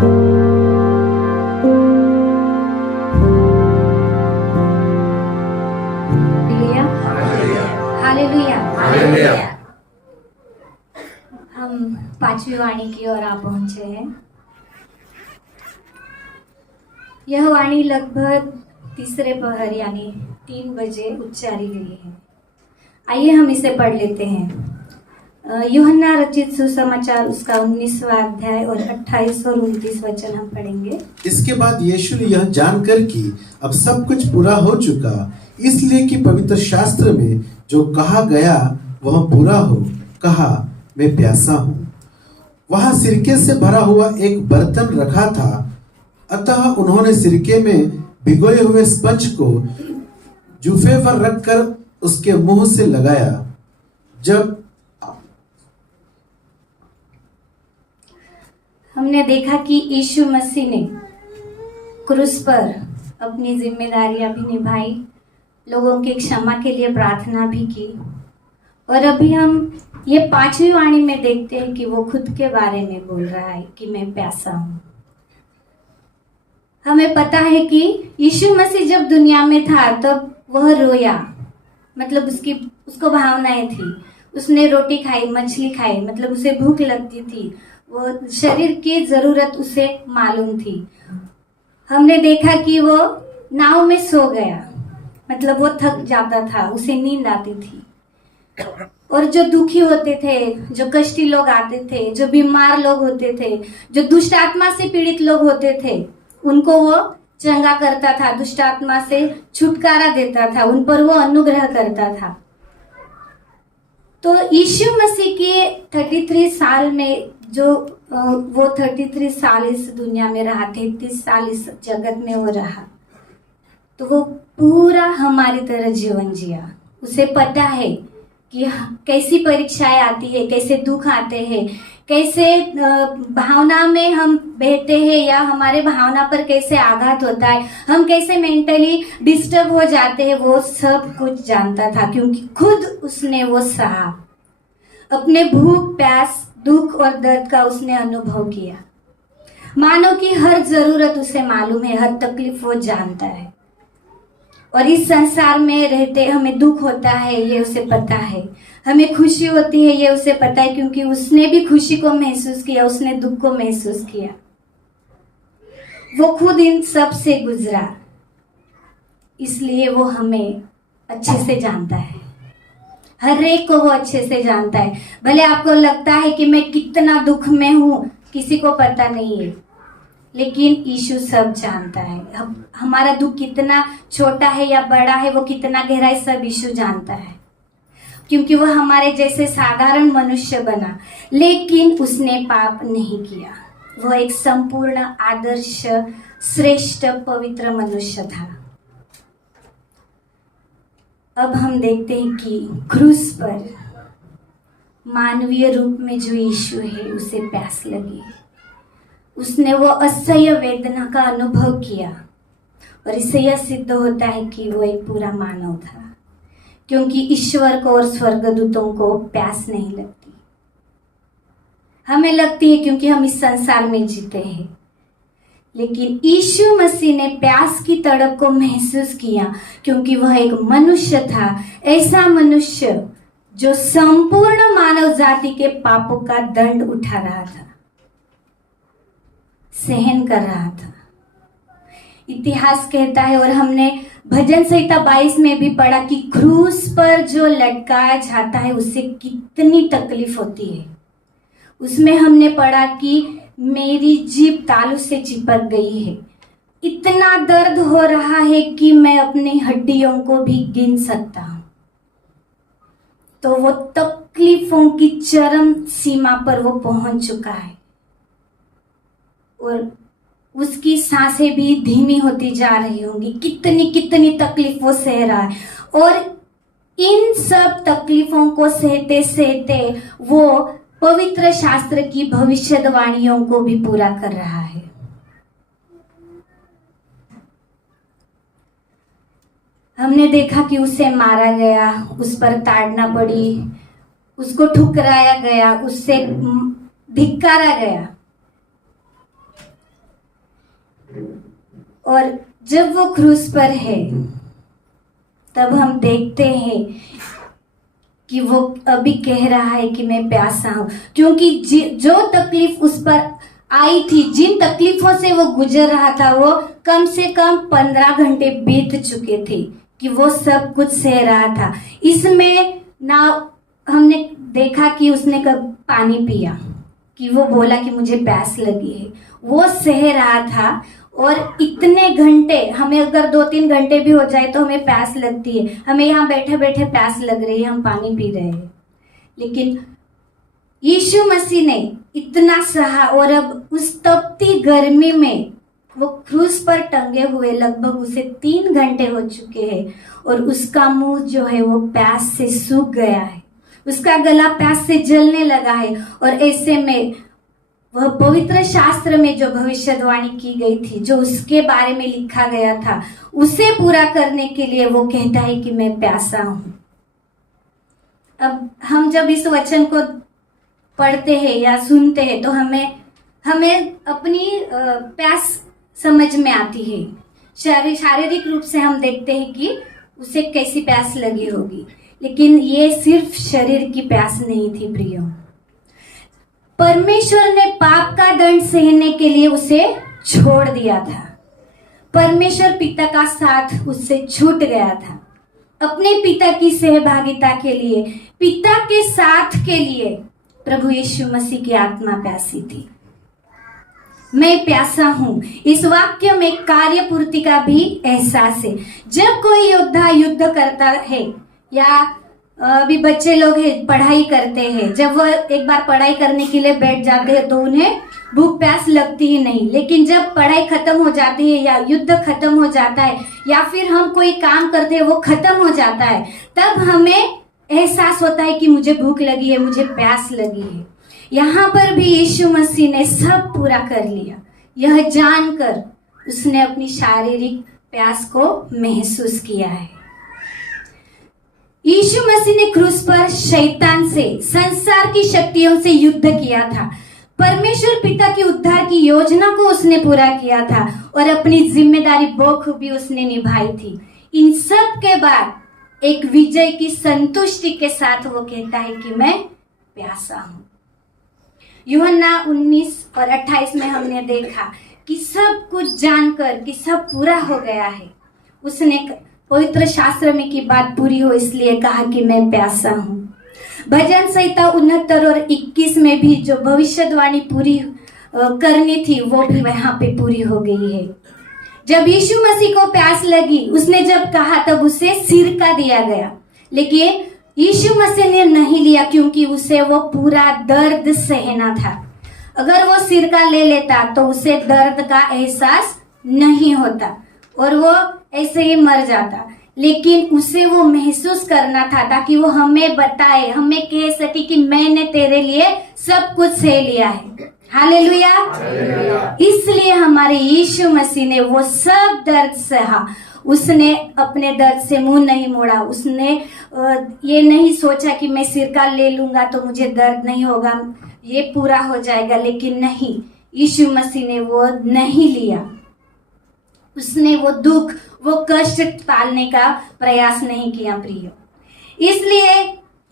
Hallelujah hallelujah. हम पांचवी वाणी की ओर आ पहुंचे हैं। यह वाणी लगभग तीसरे पहर यानी 3 बजे उच्चारी गई है। आइए हम इसे पढ़ लेते हैं। यूहन्ना रचित सुसमाचार उसका 19वां अध्याय और 28 और 29 वचन हम पढ़ेंगे। इसके बाद यीशु ने यह जानकर कि अब सब कुछ पूरा हो चुका, इसलिए कि पवित्र शास्त्र में जो कहा गया वह पूरा हो, कहा, मैं प्यासा हूँ। वहां सिरके से भरा हुआ एक बर्तन रखा था, अतः उन्होंने सिरके में भिगोए हुए स्पंज को जूफे पर रखकर उसके मुंह से लगाया। जब हमने देखा कि यीशु मसीह ने क्रूस पर अपनी जिम्मेदारियां भी निभाई, लोगों की क्षमा के लिए प्रार्थना भी की, और अभी हम ये 5वीं वाणी में देखते हैं कि वो खुद के बारे में बोल रहा है कि मैं प्यासा हूं। हमें पता है कि यीशु मसीह जब दुनिया में था तब वह रोया, मतलब उसको भावनाएं थी। उसने रोटी खाई, मछली खाई, मतलब उसे भूख लगती थी, वो शरीर की जरूरत उसे मालूम थी। हमने देखा कि वो नाव में सो गया, मतलब वो थक जाता था, उसे नींद आती थी। और जो दुखी होते थे, जो कष्टी लोग आते थे, जो बीमार लोग होते थे, जो दुष्ट आत्मा से पीड़ित लोग होते थे, उनको वो चंगा करता था, दुष्ट आत्मा से छुटकारा देता था, उन पर वो अनुग्रह करता था। तो यीशु मसीह के 33 साल में जो वो 33 साल इस दुनिया में रहा, 33 साल इस जगत में वो रहा, तो वो पूरा हमारी तरह जीवन जिया। उसे पता है कि कैसी परीक्षाएं आती है, कैसे दुख आते हैं, कैसे भावना में हम बहते हैं या हमारे भावना पर कैसे आघात होता है, हम कैसे मेंटली डिस्टर्ब हो जाते हैं, वो सब कुछ जानता था, क्योंकि खुद उसने वो सहा। अपने भूख, प्यास, दुख और दर्द का उसने अनुभव किया। मानव की हर जरूरत उसे मालूम है, हर तकलीफ वो जानता है। और इस संसार में रहते हमें दुख होता है, ये उसे पता है। हमें खुशी होती है, ये उसे पता है, क्योंकि उसने भी खुशी को महसूस किया, उसने दुख को महसूस किया। वो खुद इन सब से गुजरा, इसलिए वो हमें अच्छे से जानता है। हर एक को वो अच्छे से जानता है। भले आपको लगता है कि मैं कितना दुख में हूं, किसी को पता नहीं है, लेकिन यीशु सब जानता है। हमारा दुख कितना छोटा है या बड़ा है, वो कितना गहरा है, सब यीशु जानता है, क्योंकि वो हमारे जैसे साधारण मनुष्य बना, लेकिन उसने पाप नहीं किया। वो एक संपूर्ण, आदर्श, श्रेष्ठ, पवित्र मनुष्य था। अब हम देखते हैं कि क्रूस पर मानवीय रूप में जो यीशु है, उसे प्यास लगी। उसने वो असह्य वेदना का अनुभव किया, और इससे यह सिद्ध होता है कि वो एक पूरा मानव था, क्योंकि ईश्वर को और स्वर्गदूतों को प्यास नहीं लगती। हमें लगती है क्योंकि हम इस संसार में जीते हैं, लेकिन यीशु मसीह ने प्यास की तड़प को महसूस किया, क्योंकि वह एक मनुष्य था, ऐसा मनुष्य जो संपूर्ण मानव जाति के पापों का दंड उठा रहा था, सहन कर रहा था। इतिहास कहता है, और हमने भजन संहिता 22 में भी पढ़ा कि क्रूस पर जो लटकाया जाता है उससे कितनी तकलीफ होती है। उसमें हमने पढ़ा कि मेरी जीभ तालू से चिपक गई है, इतना दर्द हो रहा है कि मैं अपनी हड्डियों को भी गिन सकता हूं। तो वो तकलीफों की चरम सीमा पर वो पहुंच चुका है, और उसकी सांसें भी धीमी होती जा रही होंगी। कितनी कितनी तकलीफ वो सह रहा है, और इन सब तकलीफों को सहते सहते वो पवित्र शास्त्र की भविष्यवाणियों को भी पूरा कर रहा है। हमने देखा कि उसे मारा गया, उस पर ताड़ना पड़ी, उसको ठुकराया गया, उससे धिक्कारा गया, और जब वो क्रूस पर है तब हम देखते हैं कि वो अभी कह रहा है कि मैं प्यासा हूं, क्योंकि जो तकलीफ उस पर आई थी, जिन तकलीफों से वो गुजर रहा था, वो कम से कम 15 घंटे बीत चुके थे कि वो सब कुछ सह रहा था। इसमें ना हमने देखा कि उसने कब पानी पिया, कि वो बोला कि मुझे प्यास लगी है, वो सह रहा था। और इतने घंटे, हमें अगर 2-3 घंटे भी हो जाए तो हमें प्यास लगती है, हमें यहाँ बैठे बैठे प्यास लग रही है, हम पानी पी रहे हैं, लेकिन यीशु मसीह ने इतना सहा। और अब उस तपती गर्मी में वो क्रूस पर टंगे हुए लगभग उसे 3 घंटे हो चुके हैं और उसका मुंह जो है वो प्यास से सूख गया है, उसका गला प्यास से जलने लगा है। और ऐसे में वह पवित्र शास्त्र में जो भविष्यवाणी की गई थी, जो उसके बारे में लिखा गया था, उसे पूरा करने के लिए वो कहता है कि मैं प्यासा हूं। अब हम जब इस वचन को पढ़ते हैं या सुनते हैं तो हमें अपनी प्यास समझ में आती है। शारीरिक रूप से हम देखते हैं कि उसे कैसी प्यास लगी होगी, लेकिन ये सिर्फ शरीर की प्यास नहीं थी प्रियो। परमेश्वर ने पाप का दंड सहने के लिए उसे छोड़ दिया था। परमेश्वर पिता का साथ उससे छूट गया था। अपने पिता की सहभागिता के लिए, पिता के साथ के लिए प्रभु यीशु मसीह की आत्मा प्यासी थी। मैं प्यासा हूं, इस वाक्य में कार्य पूर्ति का भी एहसास है। जब कोई योद्धा युद्ध करता है या अभी बच्चे लोग हैं पढ़ाई करते हैं, जब वो एक बार पढ़ाई करने के लिए बैठ जाते हैं तो उन्हें भूख प्यास लगती ही नहीं, लेकिन जब पढ़ाई खत्म हो जाती है या युद्ध खत्म हो जाता है या फिर हम कोई काम करते हैं वो खत्म हो जाता है, तब हमें एहसास होता है कि मुझे भूख लगी है, मुझे प्यास लगी है। यहाँ पर भी यीशु मसीह ने सब पूरा कर लिया। यह जानकर उसने अपनी शारीरिक प्यास को महसूस किया है। यीशु मसीह ने क्रूस पर शैतान से, संसार की शक्तियों से युद्ध किया था। परमेश्वर पिता की उद्धार की योजना को उसने पूरा किया था और अपनी जिम्मेदारी बखूबी उसने निभाई थी। इन सब के बाद एक विजय की संतुष्टि के साथ वो कहता है कि मैं प्यासा हूं। यूहन्ना 19 और 28 में हमने देखा कि सब कुछ जानकर कि सब पूरा हो गया है, उसने पवित्र शास्त्र में की बात पूरी हो इसलिए कहा कि मैं प्यासा हूं। भजन संहिता 69 और 21 में भी जो भविष्यवाणी पूरी करनी थी वो भी वहां पे पूरी हो गई है। जब यीशु मसीह को प्यास लगी, उसने जब कहा तब उसे सिरका दिया गया, लेकिन यीशु मसीह ने नहीं लिया क्योंकि उसे वो पूरा दर्द सहना था। अगर वो सिरका ले लेता तो उसे दर्द का एहसास नहीं होता और वो ऐसे ही मर जाता, लेकिन उसे वो महसूस करना था ताकि वो हमें बताए, हमें कह सके कि मैंने तेरे लिए सब कुछ सह लिया है। हालेलुया। इसलिए हमारे यीशु मसीह ने वो सब दर्द सहा। उसने अपने दर्द से मुंह नहीं मोड़ा। उसने ये नहीं सोचा कि मैं सिरका ले लूंगा तो मुझे दर्द नहीं होगा, ये पूरा हो जाएगा, लेकिन नहीं, यीशु मसीह ने वो नहीं लिया। उसने वो दुख, वो कष्ट टालने का प्रयास नहीं किया प्रियो। इसलिए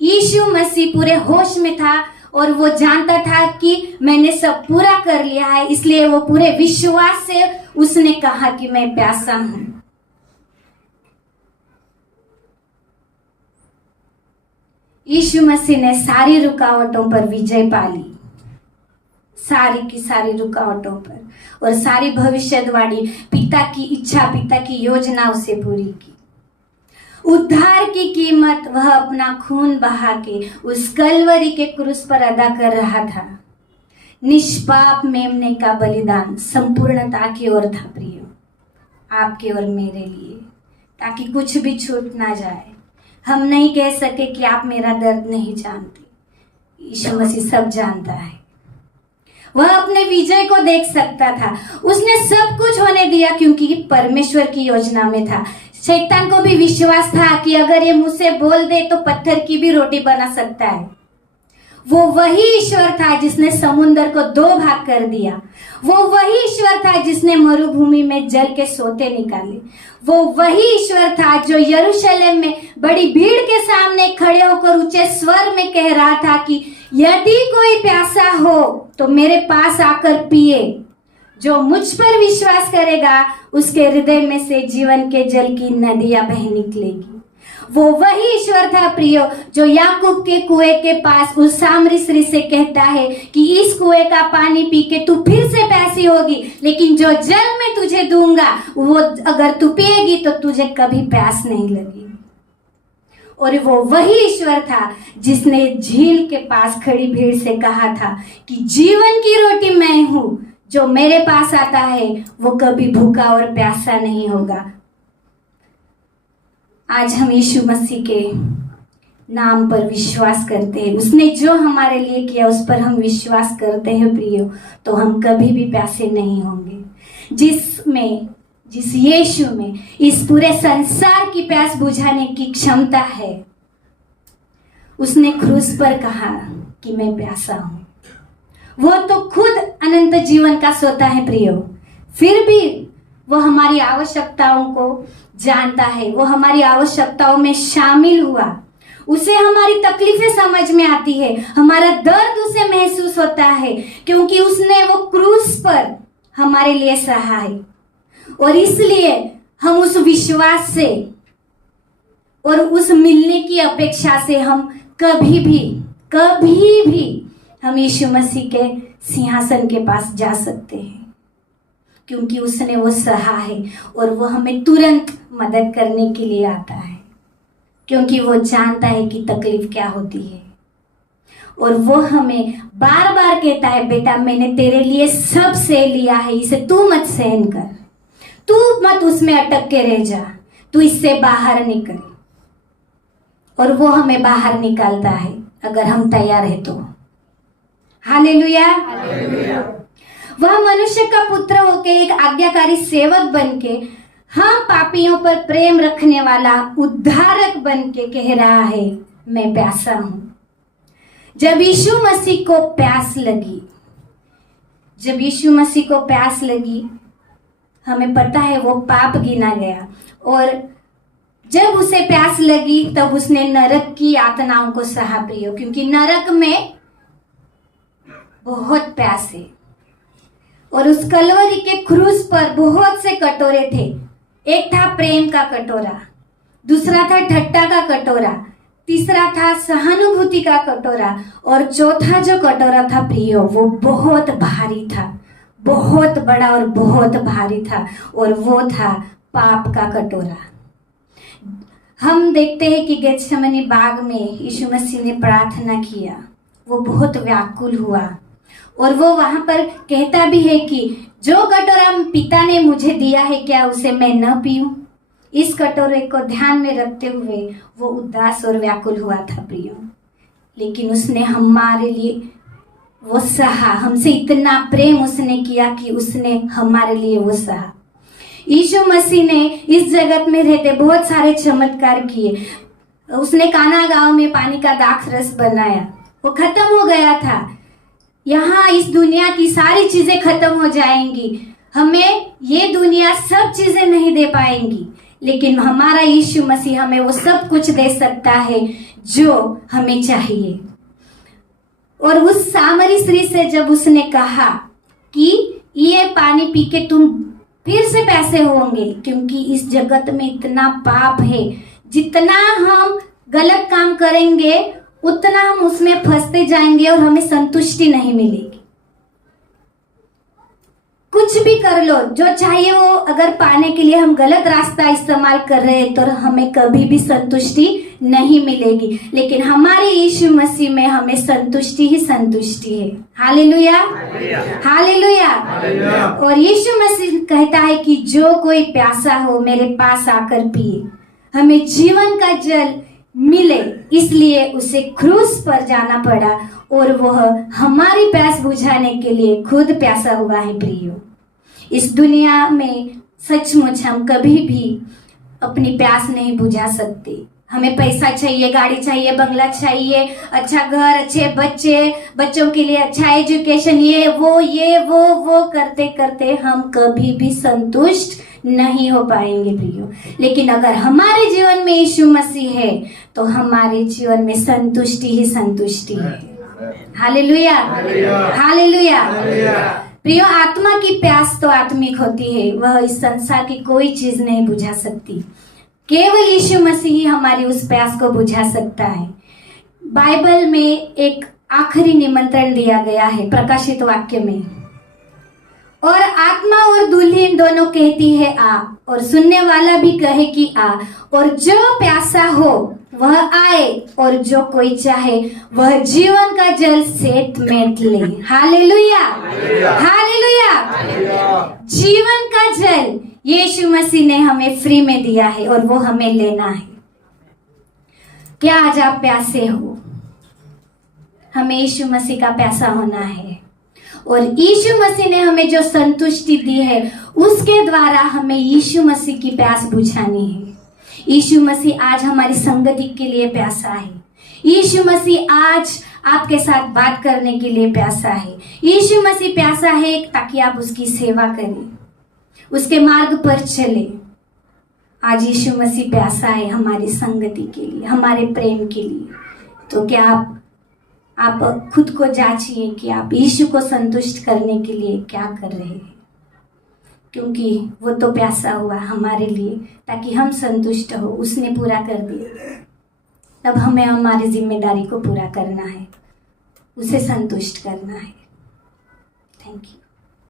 यीशु मसीह पूरे होश में था और वो जानता था कि मैंने सब पूरा कर लिया है, इसलिए वो पूरे विश्वास से उसने कहा कि मैं प्यासा हूं। यीशु मसीह ने सारी रुकावटों पर विजय पा ली, सारी की सारी रुकावटों पर, और सारी भविष्यवाणी, पिता की इच्छा, पिता की योजना उसे पूरी की। उद्धार की कीमत वह अपना खून बहा के उस कलवरी के क्रूस पर अदा कर रहा था। निष्पाप मेमने का बलिदान संपूर्णता की ओर था प्रियो, आपके और मेरे लिए, ताकि कुछ भी छूट ना जाए। हम नहीं कह सके कि आप मेरा दर्द नहीं जानते, यीशु मसीह सब जानता है। वह अपने विजय को देख सकता था। उसने सब कुछ होने दिया क्योंकि परमेश्वर की योजना में था। शैतान को भी विश्वास था कि अगर ये मुझसे बोल दे तो पत्थर की भी रोटी बना सकता है। वो वही ईश्वर था जिसने समुद्र को 2 भाग कर दिया। वो वही ईश्वर था जिसने मरुभूमि में जल के सोते निकाले। वो वही ईश्वर था जो यरूशलेम में बड़ी भीड़ के सामने खड़े होकर ऊंचे स्वर में कह रहा था कि यदि कोई प्यासा हो तो मेरे पास आकर पिए। जो मुझ पर विश्वास करेगा उसके हृदय में से जीवन के जल की नदियां बह निकलेगी। वो वही ईश्वर था प्रियो, जो याकूब के कुएं के पास उस सामरी स्त्री से कहता है कि इस कुएं का पानी पी के तू फिर से प्यासी होगी, लेकिन जो जल मैं तुझे दूंगा वो अगर तू पिएगी तो तुझे कभी प्यास नहीं लगेगी। और वो वही ईश्वर था जिसने झील के पास खड़ी भीड़ से कहा था कि जीवन की रोटी मैं हूं, जो मेरे पास आता है वो कभी भूखा और प्यासा नहीं होगा। आज हम यीशु मसीह के नाम पर विश्वास करते हैं, उसने जो हमारे लिए किया उस पर हम विश्वास करते हैं प्रियो, तो हम कभी भी प्यासे नहीं होंगे। जिस यीशु में इस पूरे संसार की प्यास बुझाने की क्षमता है, उसने क्रूस पर कहा कि मैं प्यासा हूं। वो तो खुद अनंत जीवन का सोता है प्रियो, फिर भी वो हमारी आवश्यकताओं को जानता है, वो हमारी आवश्यकताओं में शामिल हुआ। उसे हमारी तकलीफें समझ में आती है, हमारा दर्द उसे महसूस होता है, क्योंकि उसने वो क्रूस पर हमारे लिए सहा है। और इसलिए हम उस विश्वास से और उस मिलने की अपेक्षा से हम कभी भी हम यीशु मसीह के सिंहासन के पास जा सकते हैं, क्योंकि उसने वो सहा है और वो हमें तुरंत मदद करने के लिए आता है, क्योंकि वो जानता है कि तकलीफ क्या होती है। और वो हमें बार बार कहता है, बेटा मैंने तेरे लिए सब सह लिया है, इसे तू मत सहन कर, तू मत उसमें अटक के रह जा, तू इससे बाहर निकल। और वो हमें बाहर निकालता है अगर हम तैयार है तो। हालेलुया। वह मनुष्य का पुत्र होके एक आज्ञाकारी सेवक बनके हम पापियों पर प्रेम रखने वाला उद्धारक बनके कह रहा है, मैं प्यासा हूं। जब यीशु मसीह को प्यास लगी, हमें पता है वो पाप गिना गया, और जब उसे प्यास लगी तब उसने नरक की यातनाओं को सहा प्रियो, क्योंकि नरक में बहुत प्यास है। और उस कलवरी के क्रूस पर बहुत से कटोरे थे। एक था प्रेम का कटोरा, दूसरा था ठट्टा का कटोरा, तीसरा था सहानुभूति का कटोरा, और चौथा जो कटोरा था प्रियो वो बहुत भारी था, बहुत बड़ा और बहुत भारी था, और वो था पाप का कटोरा। हम देखते हैं कि गेत्सेमनी बाग में यीशु मसीह ने प्रार्थना किया, वो बहुत व्याकुल हुआ, और वो वहां पर कहता भी है कि जो कटोरा पिता ने मुझे दिया है क्या उसे मैं न पीऊं। इस कटोरे को ध्यान में रखते हुए वो उदास और व्याकुल हुआ था प्रियो, लेकिन उसने हमारे लिए वो सहा, हमसे इतना प्रेम उसने किया कि उसने हमारे लिए वो सहा। यीशु मसीह ने इस जगत में रहते बहुत सारे चमत्कार किए। उसने काना गांव में पानी का दाख रस बनाया, वो खत्म हो गया था। यहाँ इस दुनिया की सारी चीजें खत्म हो जाएंगी, हमें ये दुनिया सब चीजें नहीं दे पाएंगी, लेकिन हमारा यीशु मसीह हमें वो सब कुछ दे सकता है जो हमें चाहिए। और उस सामरी स्त्री से जब उसने कहा कि ये पानी पी के तुम फिर से प्यासे होंगे, क्योंकि इस जगत में इतना पाप है, जितना हम गलत काम करेंगे उतना हम उसमें फंसते जाएंगे और हमें संतुष्टि नहीं मिलेगी। कुछ भी कर लो, जो चाहिए वो अगर पाने के लिए हम गलत रास्ता इस्तेमाल कर रहे हैं तो हमें कभी भी संतुष्टि नहीं मिलेगी, लेकिन हमारे यीशु मसीह में हमें संतुष्टि ही संतुष्टि है। Hallelujah, hallelujah. और यीशु मसीह कहता है कि जो कोई प्यासा हो मेरे पास आकर पिए, हमें जीवन का जल मिले, इसलिए उसे क्रूस पर जाना पड़ा और वह हमारी प्यास बुझाने के लिए खुद प्यासा हुआ है प्रियो। इस दुनिया में सचमुच हम कभी भी अपनी प्यास नहीं बुझा सकते, हमें पैसा चाहिए, गाड़ी चाहिए, बंगला चाहिए, अच्छा घर, अच्छे बच्चे, बच्चों के लिए अच्छा एजुकेशन, ये वो करते करते हम कभी भी संतुष्ट नहीं हो पाएंगे प्रियो। लेकिन अगर हमारे जीवन में यीशु मसीह है तो हमारे जीवन में संतुष्टि ही संतुष्टि है। Hallelujah, hallelujah. प्रियो, आत्मा की प्यास तो आत्मिक होती है, वह इस संसार की कोई चीज नहीं बुझा सकती। केवल यीशु मसीह ही हमारी उस प्यास को बुझा सकता है। बाइबल में एक आखिरी निमंत्रण दिया गया है प्रकाशित वाक्य में, और आत्मा और दुल्हन दोनों कहती है आ, और सुनने वाला भी कहे कि आ, और जो प्यासा हो वह आए, और जो कोई चाहे वह जीवन का जल सेत मेट ले। Hallelujah, hallelujah. जीवन का जल यीशु मसीह ने हमें फ्री में दिया है और वो हमें लेना है। क्या आज आप प्यासे हो? हमें यीशु मसीह का प्यासा होना है, और यीशु मसीह ने हमें जो संतुष्टि दी है उसके द्वारा हमें यीशु मसीह की प्यास बुझानी है। यीशु मसीह आज हमारी संगति के लिए प्यासा है। यीशु मसीह आज आपके साथ बात करने के लिए प्यासा है। यीशु मसीह प्यासा है ताकि आप उसकी सेवा करें, उसके मार्ग पर चले। आज यीशु मसीह प्यासा है हमारी संगति के लिए, हमारे प्रेम के लिए। तो क्या आप खुद को जांचिए कि आप यीशु को संतुष्ट करने के लिए क्या कर रहे हैं, क्योंकि वो तो प्यासा हुआ हमारे लिए ताकि हम संतुष्ट हो। उसने पूरा कर दिया, तब हमें हमारी जिम्मेदारी को पूरा करना है, उसे संतुष्ट करना है। Thank you.